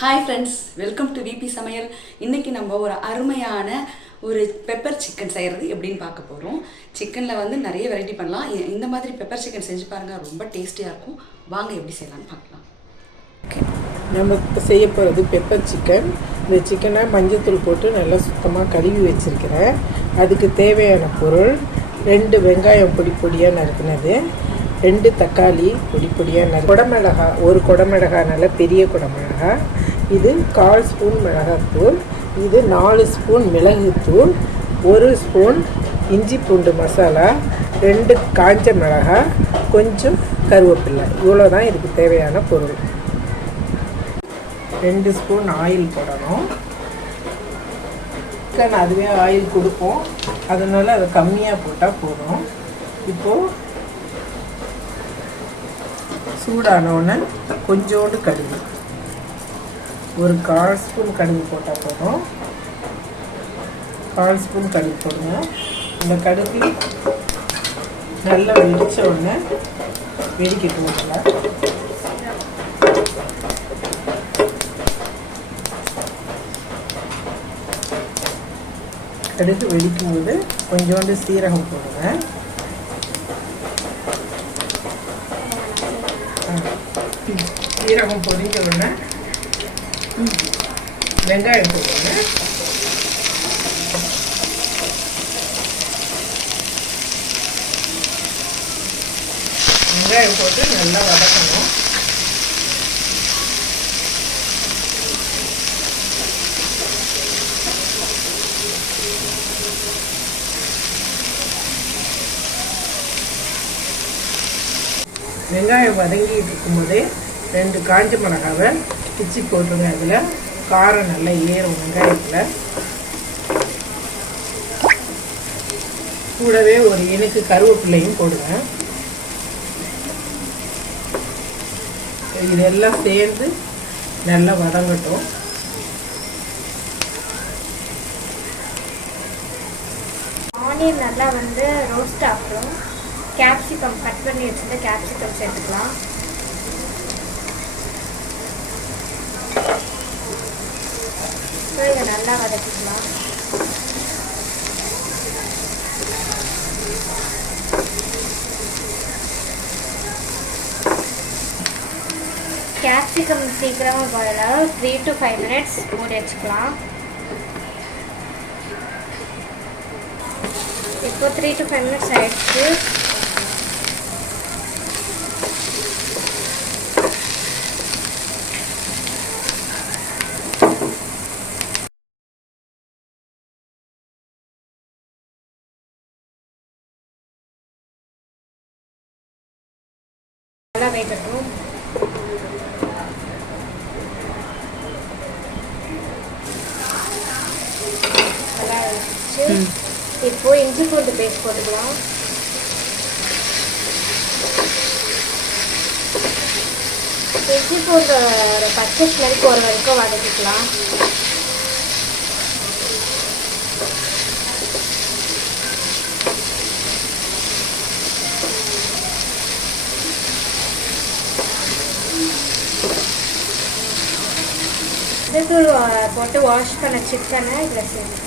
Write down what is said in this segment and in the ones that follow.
Hi friends, welcome to VP Samayal. இன்றைக்கி நம்ம ஒரு அருமையான ஒரு பெப்பர் சிக்கன் செய்கிறது எப்படின்னு பார்க்க போகிறோம். சிக்கனில் வந்து நிறைய வெரைட்டி பண்ணலாம். இந்த மாதிரி பெப்பர் சிக்கன் செஞ்சு பாருங்கள், ரொம்ப டேஸ்டியாக இருக்கும். வாங்க எப்படி செய்யலான்னு பார்க்கலாம். நம்ம இப்போ செய்ய போகிறது பெப்பர் சிக்கன். இந்த சிக்கனை மஞ்சத்தூள் போட்டு நல்லா சுத்தமாக கழுவி வச்சுருக்கிறேன். அதுக்கு தேவையான பொருள் 2 வெங்காயம் பொடி பொடியாக நறுக்குனது, 2 தக்காளி பொடி பொடியாக குடமிளகா, ஒரு குடமிளகா, நல்ல பெரிய குடமிளகா. இது 1/4 ஸ்பூன் மிளகாத்தூள், இது 4 ஸ்பூன் மிளகுத்தூள், 1 ஸ்பூன் இஞ்சி பூண்டு மசாலா, 2 காஞ்ச மிளகாய், கொஞ்சம் கருவேப்பிலை. இவ்வளோ தான் இதுக்கு தேவையான பொருள். 2 ஸ்பூன் ஆயில் போடணும். சிக்கன் அதுவே ஆயில் கொடுப்போம், அதனால் அதை கம்மியாக போட்டால் போதும். இப்போது சூடானோடனே கொஞ்சோண்டு கடுகு, ஒரு 1/4 ஸ்பூன் கடுகு போட்டால் போதும். 1/4 ஸ்பூன் கடுகு போடுங்க. இந்த கடுகு நல்லா வெடித்த உடனே வெடிக்கட்டும். நல்லா கடுகு வெடிக்கும்போது கொஞ்சோண்டு சீரகம் போடுங்க. சீரகம் பொரிஞ்ச உடனே வெங்காயம் போடுங்க. வெங்காயம் போட்டு நல்லா வதக்கணும். வெங்காயம் வதங்கிட்டு இருக்கும்போதே 2 காஞ்ச மிளகாவை பிச்சு போட்டுருங்க. அதில் காரம் நல்லா ஏறும் வெங்காயத்தில். கூடவே ஒரு இனுக்கு கருவேப்பிலையும் போடுங்க. இதெல்லாம் சேர்ந்து நல்லா வதங்கட்டும். ஆனியன் நல்லா ரோஸ்ட் ஆகணும். கேப்சிகம் கட் பண்ணி வச்சுட்டு கேப்சிகம் சேர்த்துக்கலாம். இதை நல்லா வதக்கிக்கலாம். கேப்சிகம் சீக்கிரமாக பாயில் 3 to 5 minutes மூடி வச்சுக்கலாம். இப்போ 3 to 5 minutes ஆயிடுச்சு. நல்லா வேகட்டும். நல்லா வச்சு இப்போ இஞ்சி பூண்டு பேஸ்ட் போட்டுக்கலாம். இஞ்சி பூண்டு ஒரு பச்சை ஸ்மெல் போகிற வரைக்கும் வதக்கிக்கலாம். தூள் போட்டு வாஷ் பண்ண சிக்கனை இதில் சேர்த்துக்கணும்.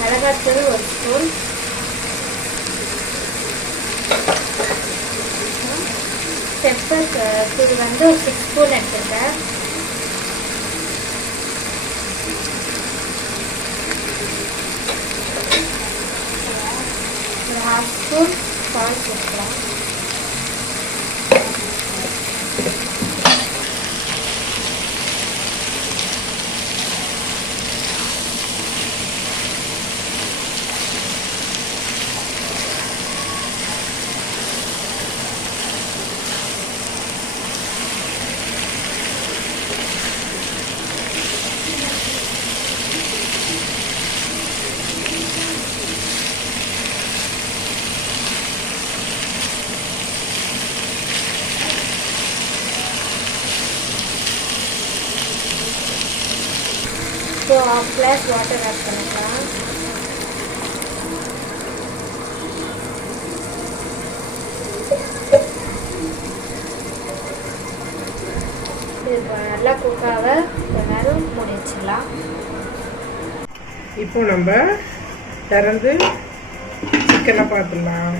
மிளகாத்தூள் 1 ஸ்பூன், பெப்பர் தூள் 6 ஸ்பூன் எடுத்துருக்கேன். ஒரு 1/2 ஸ்பூன் சால்ட் சேர்த்துக்கலாம். இப்போ 1/2 கிளாஸ் வாட்டர் ஆட் பண்ணிக்கலாம். இப்போ நல்லா குக்காக நேரம் மூடி வச்சிடலாம். இப்போ நம்ம திறந்து சிக்கனை பார்த்துடலாம்.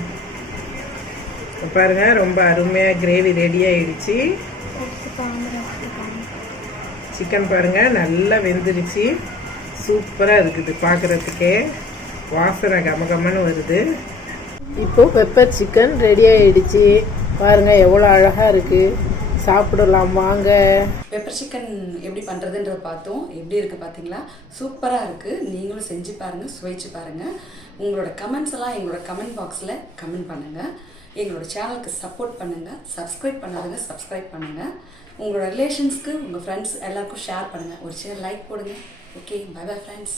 பாருங்க, ரொம்ப அருமையாக கிரேவி ரெடி ஆயிடுச்சு. சிக்கன் பாருங்க நல்லா வெந்துருச்சு, சூப்பராக இருக்குது, பார்க்குறதுக்கே வாசனை கமகமன்னு வருது. இப்போ பெப்பர் சிக்கன் ரெடி ஆயிடுச்சு. பாருங்க எவ்வளோ அழகாக இருக்குது. சாப்பிடலாம் வாங்க. பெப்பர் சிக்கன் எப்படி பண்ணுறதுன்றத பார்த்தோம். எப்படி இருக்குது பார்த்தீங்களா? சூப்பராக இருக்குது. நீங்களும் செஞ்சு பாருங்கள், சுவைச்சு பாருங்கள். உங்களோட கமெண்ட்ஸ் எல்லாம் எங்களோட கமெண்ட் பாக்ஸில் கமெண்ட் பண்ணுங்கள். எங்களோட சேனலுக்கு சப்போர்ட் பண்ணுங்கள். சப்ஸ்கிரைப் பண்ணாதுங்க, சப்ஸ்கிரைப் பண்ணுங்கள். உங்களோட ரிலேஷன்ஸ்க்கு, உங்கள் ஃப்ரெண்ட்ஸ் எல்லாருக்கும் ஷேர் பண்ணுங்கள். ஒரு சின்ன லைக் போடுங்க. Okay, bye bye friends.